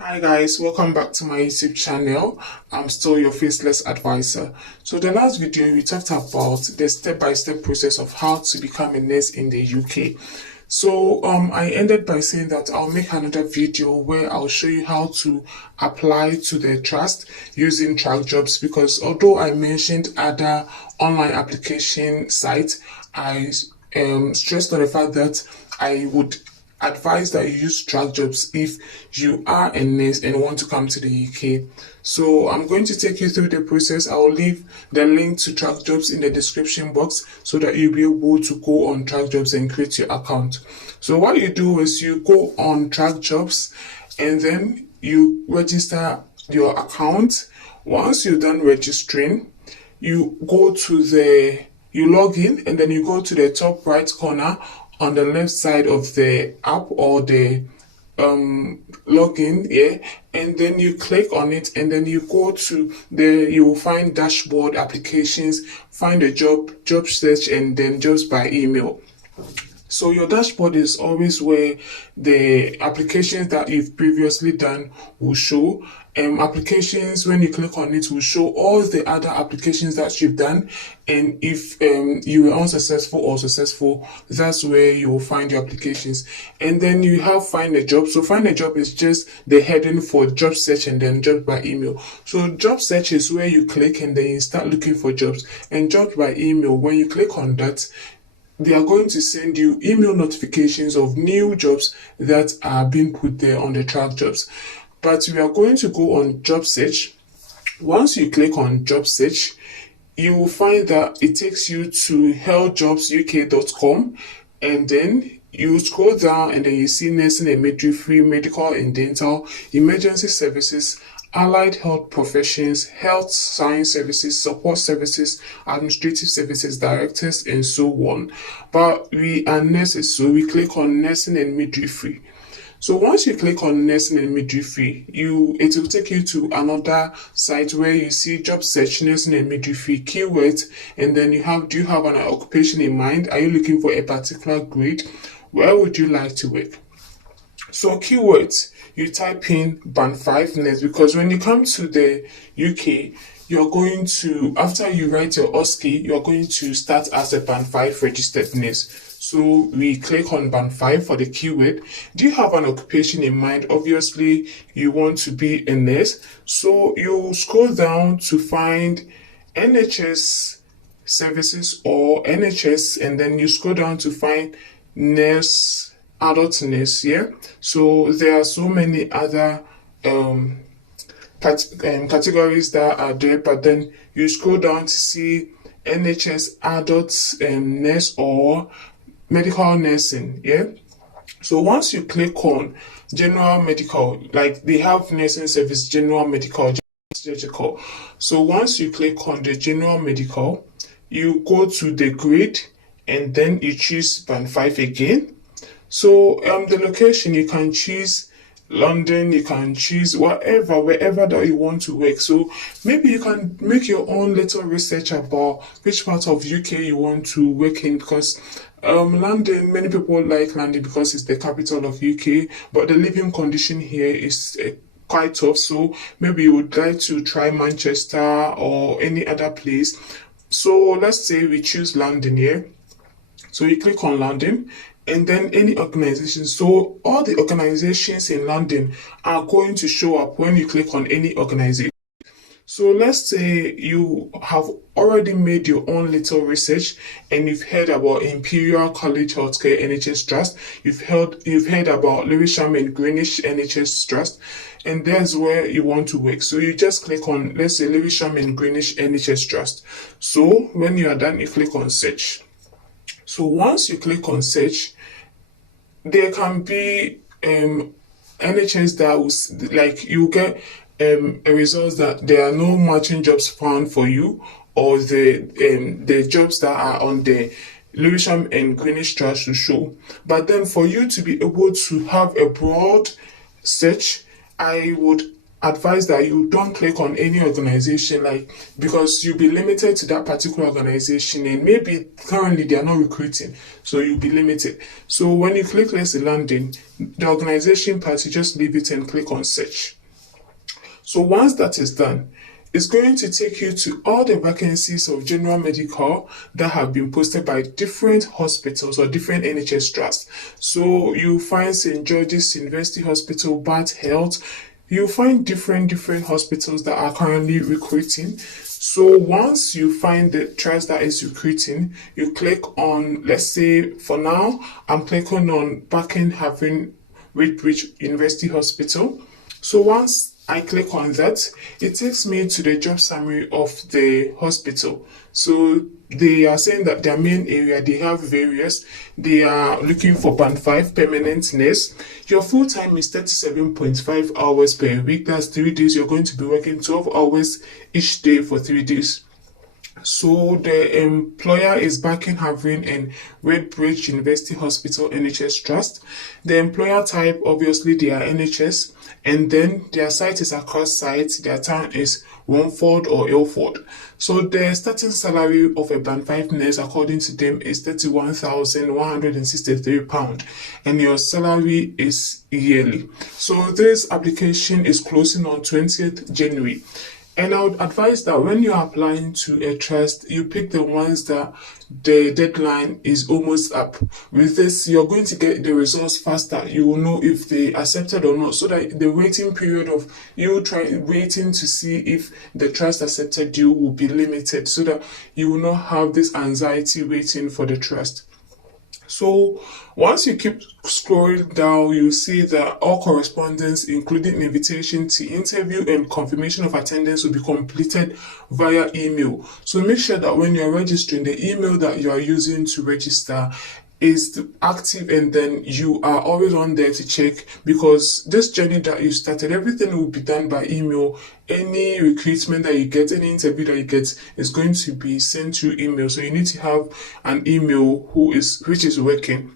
Hi guys, welcome back to my YouTube channel. I'm still your faceless advisor. So the last video we talked about the step-by-step process of how to become a nurse in the UK. So I ended by saying that I'll make another video where I'll show you how to apply to the trust using Trac jobs, because although I mentioned other online application sites, I stressed on the fact that I would advise that you use Trac jobs if you are a nurse and want to come to the UK. So I'm going to take you through the process. I'll leave the link to Trac jobs in the description box so that you'll be able to go on Trac jobs and create your account. So what you do is you go on Trac jobs and then you register your account. Once you're done registering, you log in, and then you go to the top right corner on the left side of the app or the login, and then you click on it, and then you go to you will find dashboard, applications, find a job search, and then jobs by email. So your dashboard is always where the applications that you've previously done will show. Applications, when you click on it, will show all the other applications that you've done. And if you were unsuccessful or successful, that's where you will find your applications. And then you have find a job. So find a job is just the heading for job search and then job by email. So job search is where you click and then you start looking for jobs. And job by email, when you click on that, they are going to send you email notifications of new jobs that are being put there on the Trac jobs. But we are going to go on job search. Once you click on job search, you will find that it takes you to healthjobsuk.com, and then you scroll down and then you see nursing and midwifery, medical and dental, emergency services, allied health professions, health science services, support services, administrative services, directors, and so on. But we are nurses, so we click on nursing and midwifery. So once you click on nursing and midwifery, it will take you to another site where you see job search, nursing and midwifery, keywords, and then do you have an occupation in mind? Are you looking for a particular grade? Where would you like to work? So keywords, you type in band 5 nurse, because when you come to the UK, you're going to, after you write your OSCE, you're going to start as a band 5 registered nurse. So we click on band 5 for the keyword. Do you have an occupation in mind? Obviously, you want to be a nurse. So you scroll down to find NHS services or NHS, and then you scroll down to find nurse, adult nurse, So there are so many other categories that are there, but then you scroll down to see NHS adult nurse or medical nursing, So once you click on general medical, like they have nursing service, general medical, surgical. So once you click on the general medical, you go to the grade and then you choose band 5 again. So the location, you can choose London, you can choose wherever that you want to work. So maybe you can make your own little research about which part of UK you want to work in, because London, many people like London because it's the capital of UK, but the living condition here is quite tough. So maybe you would like to try Manchester or any other place. So let's say we choose London. So you click on London, and then any organization. So all the organizations in London are going to show up when you click on any organization. So let's say you have already made your own little research and you've heard about Imperial College Healthcare NHS Trust. You've heard about Lewisham and Greenwich NHS Trust, and that's where you want to work. So you just click on, let's say, Lewisham and Greenwich NHS Trust. So when you are done, you click on search. So once you click on search, there can be NHS that will, like, you get a result that there are no matching jobs found for you, or the jobs that are on the Lewisham and Greenwich Trust to show. But then for you to be able to have a broad search, I would advise that you don't click on any organization, like, because you'll be limited to that particular organization, and maybe currently they are not recruiting, so you'll be limited. So when you click let's say landing, the organization part, you just leave it and click on search. So once that is done, it's going to take you to all the vacancies of general medical that have been posted by different hospitals or different NHS trusts. So you find St. George's University Hospital, Bath Health. You find different hospitals that are currently recruiting. So once you find the trust that is recruiting, you click on, let's say for now, I'm clicking on Barking-Havering Redbridge University Hospital. So once I click on that, it takes me to the job summary of the hospital. So they are saying that their main area, they have various. They are looking for band 5 permanent nurse. Your full time is 37.5 hours per week. That's 3 days. You're going to be working 12 hours each day for 3 days. So the employer is Barking-Havering and Redbridge University Hospital NHS Trust. The employer type, obviously, they are NHS, and then their site is across sites. Their town is Romford or Ilford. So the starting salary of a band 5 nurse, according to them, is £31,163, and your salary is yearly. So this application is closing on 20th January. And I would advise that when you're applying to a trust, you pick the ones that the deadline is almost up. With this, you're going to get the results faster. You will know if they accepted or not, so that the waiting period of you waiting to see if the trust accepted you will be limited, so that you will not have this anxiety waiting for the trust. So once you keep scrolling down, you see that all correspondence, including invitation to interview and confirmation of attendance, will be completed via email. So make sure that when you're registering, the email that you are using to register is active, and then you are always on there to check, because this journey that you started, everything will be done by email. Any recruitment that you get, any interview that you get is going to be sent through email. So you need to have an email which is working.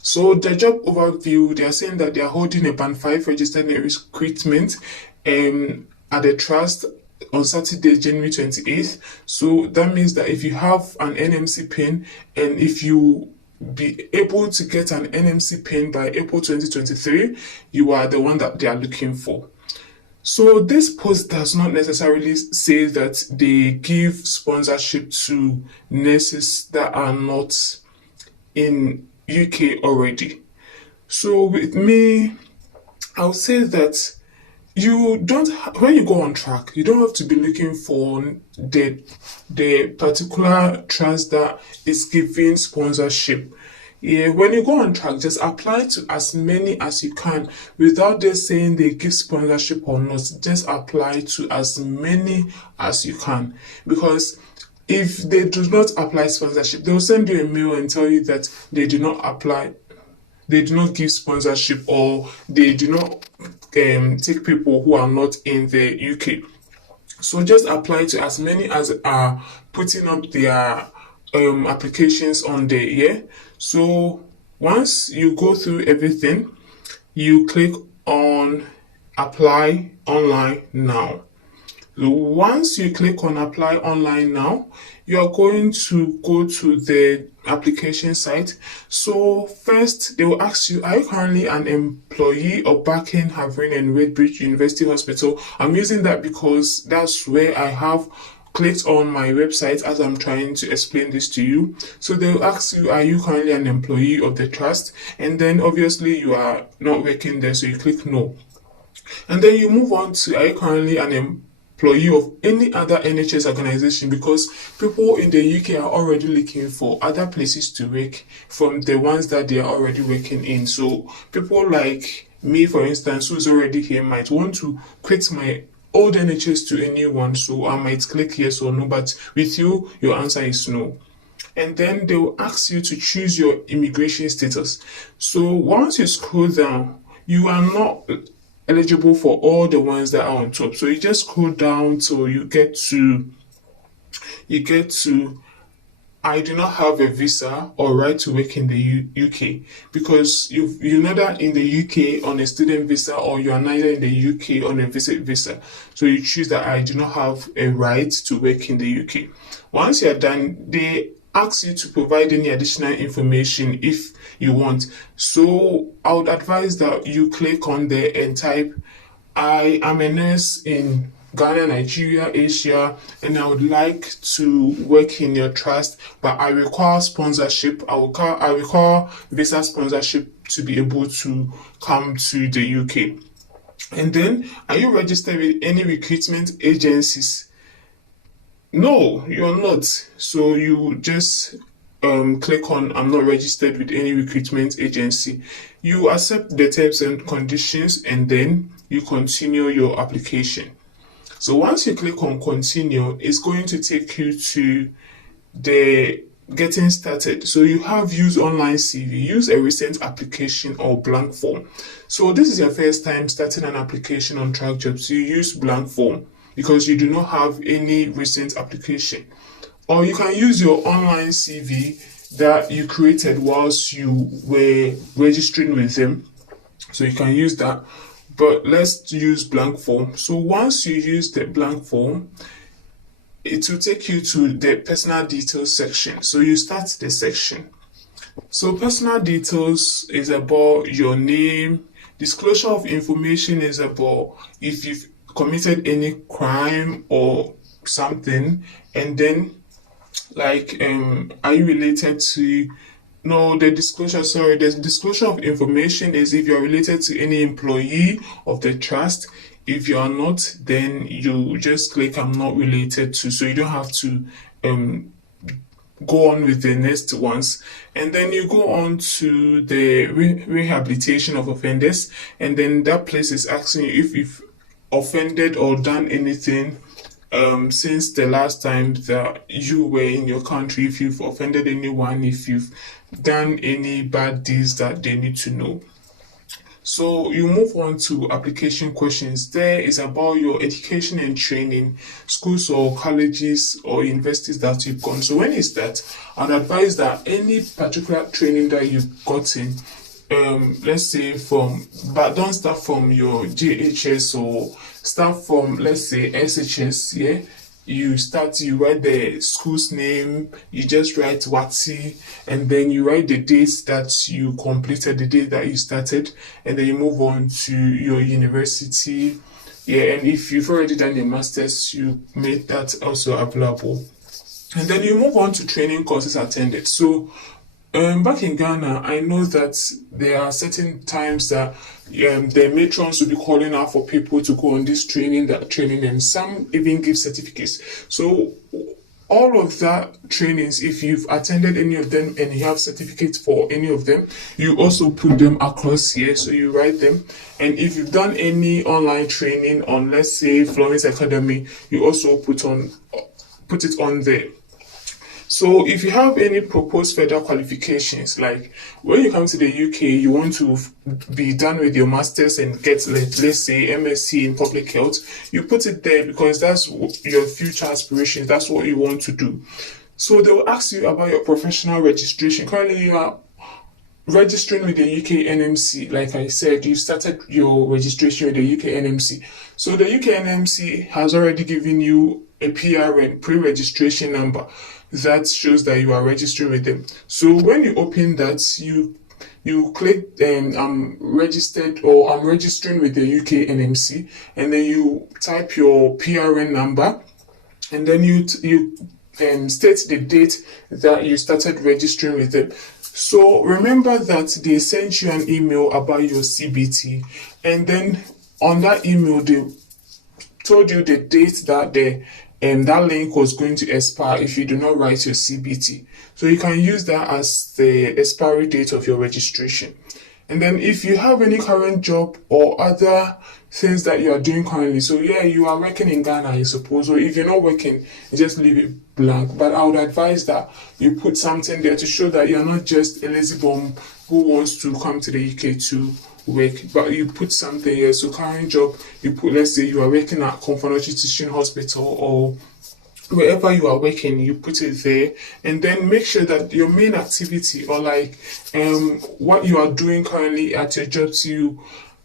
So the job overview, they are saying that they are holding a band 5 registered recruitment at the trust on Saturday, January 28th. So that means that if you have an NMC pin, and if you be able to get an NMC pin by April 2023, you are the one that they are looking for. So this post does not necessarily say that they give sponsorship to nurses that are not in UK already. So with me, I'll say that you don't, when you go on Trac, you don't have to be looking for the particular trust that is giving sponsorship. Yeah, when you go on Trac, just apply to as many as you can without just saying they give sponsorship or not. Just apply to as many as you can, because if they do not apply sponsorship, they'll send you a mail and tell you that they do not apply, they do not give sponsorship, or they do not take people who are not in the UK. So just apply to as many as are putting up their applications on there. Yeah. So once you go through everything, you click on apply online now. So once you click on apply online now, you're going to go to the application site. So first, they will ask you, are you currently an employee of Barking-Havering and Redbridge University Hospital? I'm using that because that's where I have clicked on my website as I'm trying to explain this to you. So they'll ask you, are you currently an employee of the trust? And then obviously you are not working there, so you click no. And then you move on to, are you currently an employee of any other NHS organization, because people in the UK are already looking for other places to work from the ones that they are already working in. So people like me, for instance, who's already here, might want to quit my old NHS to a new one. So I might click yes or no, but with you, your answer is no. And then they will ask you to choose your immigration status. So once you scroll down, you are not eligible for all the ones that are on top. So you just scroll down till you get to I do not have a visa or right to work in the UK, because you're neither in the UK on a student visa, or you are neither in the UK on a visit visa. So you choose that I do not have a right to work in the UK. Once you're done, they ask you to provide any additional information if you want. So I would advise that you click on there and type, I am a nurse in Ghana, Nigeria, Asia, and I would like to work in your trust, but I require sponsorship. I require visa sponsorship to be able to come to the UK. And then, are you registered with any recruitment agencies? No, you're not. So you just click on I'm not registered with any recruitment agency. You accept the terms and conditions, and then you continue your application. So once you click on continue, it's going to take you to the getting started. So you have use online CV, use a recent application or blank form. So this is your first time starting an application on Trac Jobs. You use blank form because you do not have any recent application. Or you can use your online CV that you created whilst you were registering with them. So you can use that. But let's use blank form. So once you use the blank form, it will take you to the personal details section. So you start the section. So personal details is about your name. Disclosure of information is about if you've committed any crime or something. And then, like, are you related to, no, the disclosure of information is if you're related to any employee of the trust. If you are not, then you just click I'm not related to, so you don't have to go on with the next ones. And then you go on to the rehabilitation of offenders, and then that place is asking you if you've offended or done anything since the last time that you were in your country, if you've offended anyone, if you've done any bad deeds that they need to know. So you move on to application questions. There is about your education and training, schools or colleges or universities that you've gone. So when is that? I'd advise that any particular training that you've gotten, let's say but don't start from your JHS, or start from, let's say, SHS, yeah? You write the school's name, you just write WATI, and then you write the dates that you completed, the date that you started, and then you move on to your university. Yeah, and if you've already done your master's, you make that also available. And then you move on to training courses attended. So back in Ghana, I know that there are certain times that the matrons will be calling out for people to go on this training, and some even give certificates. So all of that trainings, if you've attended any of them and you have certificates for any of them, you also put them across here. So you write them. And if you've done any online training on, let's say, Florence Academy, you also put it on there. So if you have any proposed further qualifications, like when you come to the UK, you want to be done with your masters and get, let's say, MSc in public health, you put it there because that's your future aspirations. That's what you want to do. So they will ask you about your professional registration. Currently, you are registering with the UK NMC. Like I said, you started your registration with the UK NMC. So the UK NMC has already given you a PRN, pre-registration number, that shows that you are registering with them. So when you open that, you click I'm registered, or I'm registering with the UK NMC, and then you type your PRN number, and then you state the date that you started registering with them. So remember that they sent you an email about your CBT, and then on that email they told you the date that that link was going to expire if you do not write your CBT. So you can use that as the expiry date of your registration. And then if you have any current job or other things that you are doing currently, so yeah, you are working in Ghana, I suppose, or if you're not working, you just leave it blank. But I would advise that you put something there to show that you're not just a lazy bum who wants to come to the UK to work, but you put something here. So current job, you put, let's say you are working at Comfort Teaching Hospital, or wherever you are working, you put it there, and then make sure that your main activity, or like what you are doing currently at your jobs, you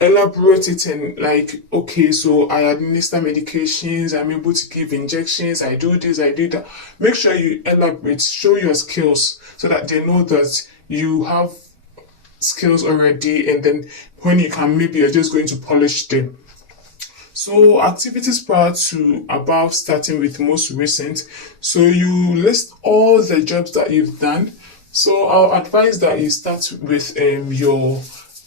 elaborate it and like, okay, so I administer medications, I'm able to give injections, I do this, I do that. Make sure you elaborate, show your skills so that they know that you have skills already, and then when you can, maybe you're just going to polish them. So activities prior to above, starting with most recent. So you list all the jobs that you've done. So I'll advise that you start with your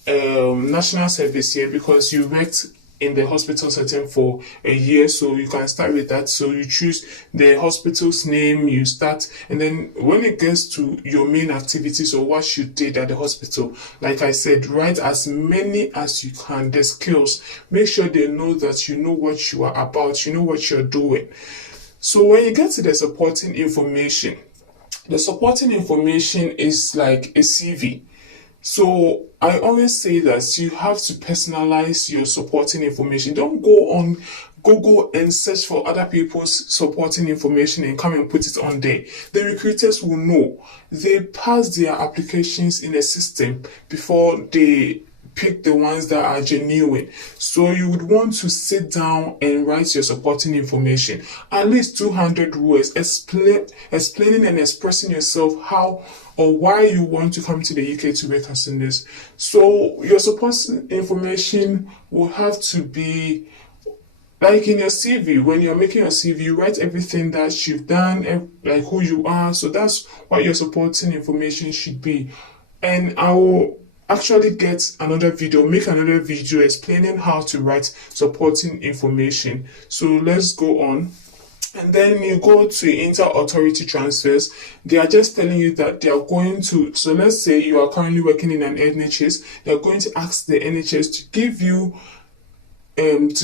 national service here, because you worked in the hospital setting for a year, so you can start with that. So you choose the hospital's name, you start, and then when it gets to your main activities or what you did at the hospital, like I said, write as many as you can, the skills. Make sure they know that you know what you are about, you know what you're doing. So when you get to the supporting information is like a CV. So I always say that you have to personalize your supporting information. Don't go on Google and search for other people's supporting information and come and put it on there. The recruiters will know. They pass their applications in a system before they pick the ones that are genuine. So you would want to sit down and write your supporting information, at least 200 words, explaining and expressing yourself how or why you want to come to the UK to work as a nurse. So your supporting information will have to be like in your CV. When you're making your CV, you write everything that you've done, like who you are. So that's what your supporting information should be. And I will actually make another video explaining how to write supporting information. So let's go on. And then you go to inter-authority transfers. They are just telling you that they are going to, so let's say you are currently working in an NHS, they are going to ask the NHS to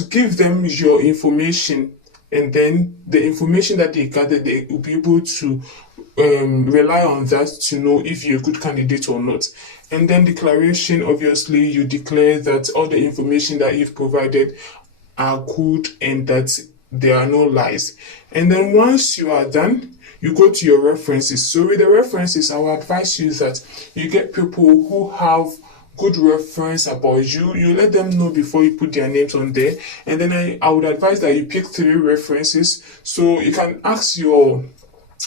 give them your information, and then the information that they gather, they will be able to rely on that to know if you're a good candidate or not. And then declaration, obviously, you declare that all the information that you've provided are good and that there are no lies. And then once you are done, you go to your references. So with the references, I will advise you that you get people who have good reference about you. You let them know before you put their names on there. And then I would advise that you pick 3 references. So you can ask your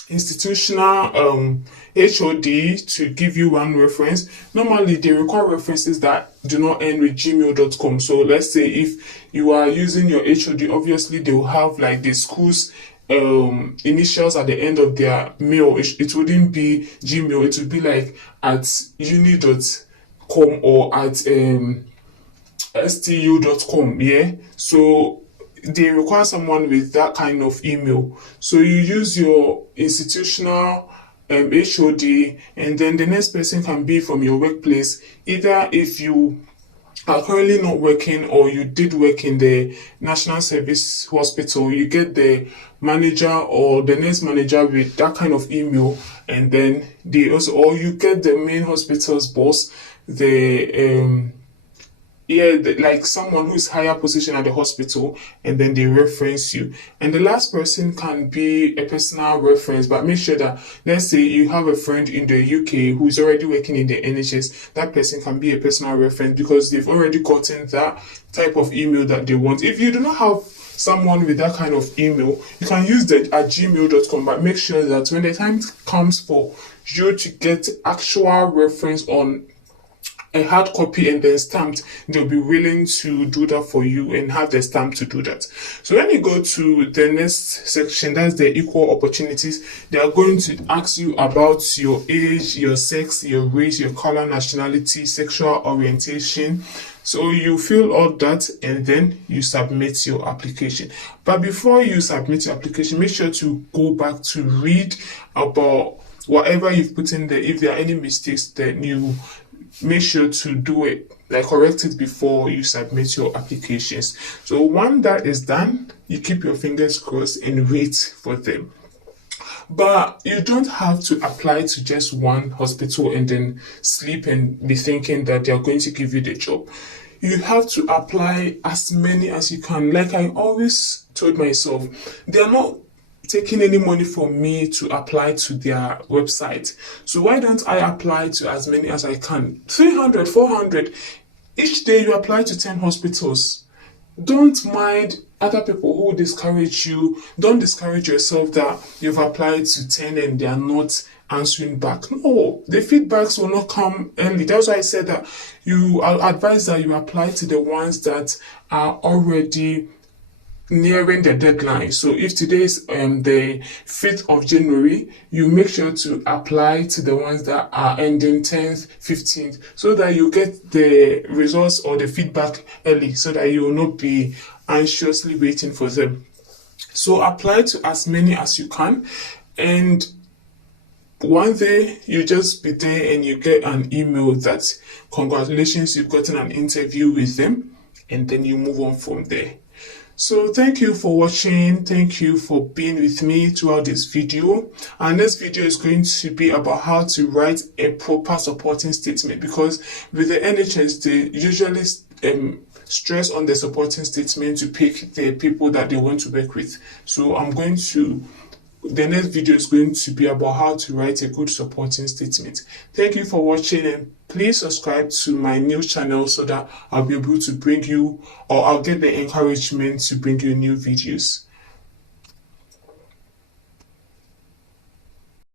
institutional HOD to give you 1 reference. Normally, they require references that do not end with gmail.com. So let's say if you are using your HOD, obviously they will have like the school's initials at the end of their mail. It wouldn't be Gmail. It would be like at uni.com or at stu.com. Yeah. So they require someone with that kind of email. So you use your institutional HOD, and then the next person can be from your workplace. Either if you are currently not working or you did work in the National Service Hospital, you get the manager or the nurse manager with that kind of email, and then they also, or you get the main hospital's boss, like someone who's higher position at the hospital, and then they reference you. And the last person can be a personal reference, but make sure that, let's say you have a friend in the UK who's already working in the NHS, that person can be a personal reference because they've already gotten that type of email that they want. If you do not have someone with that kind of email, you can use that at gmail.com, but make sure that when the time comes for you to get actual reference on a hard copy and then stamped, they'll be willing to do that for you and have the stamp to do that. So when you go to the next section, that's the equal opportunities, they are going to ask you about your age, your sex, your race, your color, nationality, sexual orientation. So you fill all that and then you submit your application. But before you submit your application, make sure to go back to read about whatever you've put in there. If there are any mistakes, then you make sure to do it, like correct it before you submit your applications. So when that is done, you keep your fingers crossed and wait for them. But you don't have to apply to just one hospital and then sleep and be thinking that they are going to give you the job. You have to apply as many as you can. Like I always told myself, they are not taking any money from me to apply to their website. So why don't I apply to as many as I can? 300, 400. Each day you apply to 10 hospitals. Don't mind other people who discourage you. Don't discourage yourself that you've applied to 10 and they are not answering back. No, the feedbacks will not come early. That's why I said that I'll advise that you apply to the ones that are already nearing the deadline. So if today is the 5th of January, you make sure to apply to the ones that are ending 10th, 15th, so that you get the results or the feedback early, so that you will not be anxiously waiting for them. So apply to as many as you can, and one day you just be there and you get an email that congratulations, you've gotten an interview with them, and then you move on from there. So thank you for watching. Thank you for being with me throughout this video. And this video is going to be about how to write a proper supporting statement, because with the NHS, they usually stress on the supporting statement to pick the people that they want to work with. So the next video is going to be about how to write a good supporting statement. Thank you for watching, and please subscribe to my new channel so that I'll be able to bring you, or I'll get the encouragement to bring you new videos.